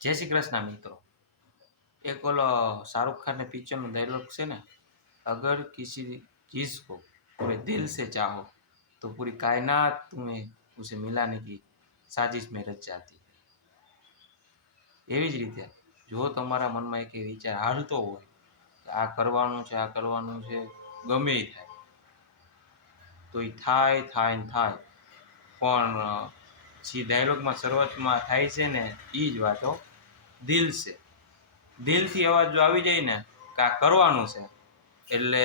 જય શ્રી કૃષ્ણ મિત્રો। એક ઓલો શાहरुख खान ने पिक्चर में डायलॉग से ना, अगर किसी चीज़ को पूरे दिल से चाहो तो पूरी कायनात तुम्हें उसे मिलाने की साजिश में रच जाती है। એવી જ રીતે જો તમારા મનમાં એક વિચાર હાલતો હોય કે આ કરવાનું છે ગમે એ થાય તો એ થાય ને થાય, પણ જે ડાયલોગમાં શરૂઆતમાં થાય છે ને એ જ વાતો દિલ છે, દિલથી અવાજ જો આવી જાય ને કે આ કરવાનું છે એટલે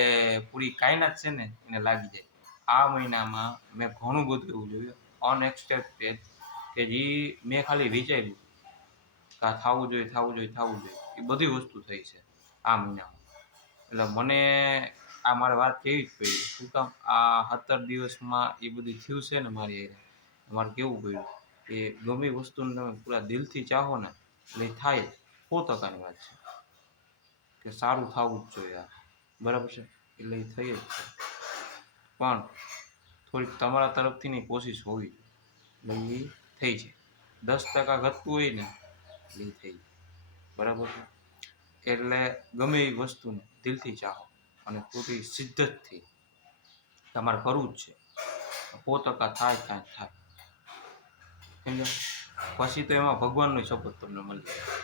પૂરી કાયનાત છે ને એને લાગી જાય। આ મહિનામાં મેં ઘણું બધું એવું જોયું અનએક્સપેક્ટેડ કે જે મેં ખાલી વિચાર્યું કે આ થવું જોઈએ એ બધી વસ્તુ થઈ છે આ મહિનામાં। એટલે મને આ મારે વાત કેવી જ પડી, શું કામ આ 17 દિવસમાં એ બધું થયું છે ને મારી હારે। મારે કેવું પડ્યું કે ગમે વસ્તુને તમે પૂરા દિલથી ચાહો ને એટલે થાય 100%ની વાત છે કે સારું થવું જ જોઈએ આ, બરાબર છે, એટલે એ થઈ જ છે, પણ થોડીક તમારા તરફથીની કોશિશ હોવી એટલે એ થઈ છે। 10% ઘટતું હોય ને એટલે એ થઈ જાય, બરાબર છે। એટલે ગમે એ વસ્તુને દિલથી ચાહો અને પૂરી શિદ્દતથી તમારે કરવું જ છે, 100% થાય સમજો। પછી તો એમાં ભગવાનનો સપોર્ટ તમને મળી જાય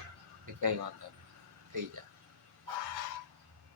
કે કંઈ વાંધો નહીં, થઈ જાય।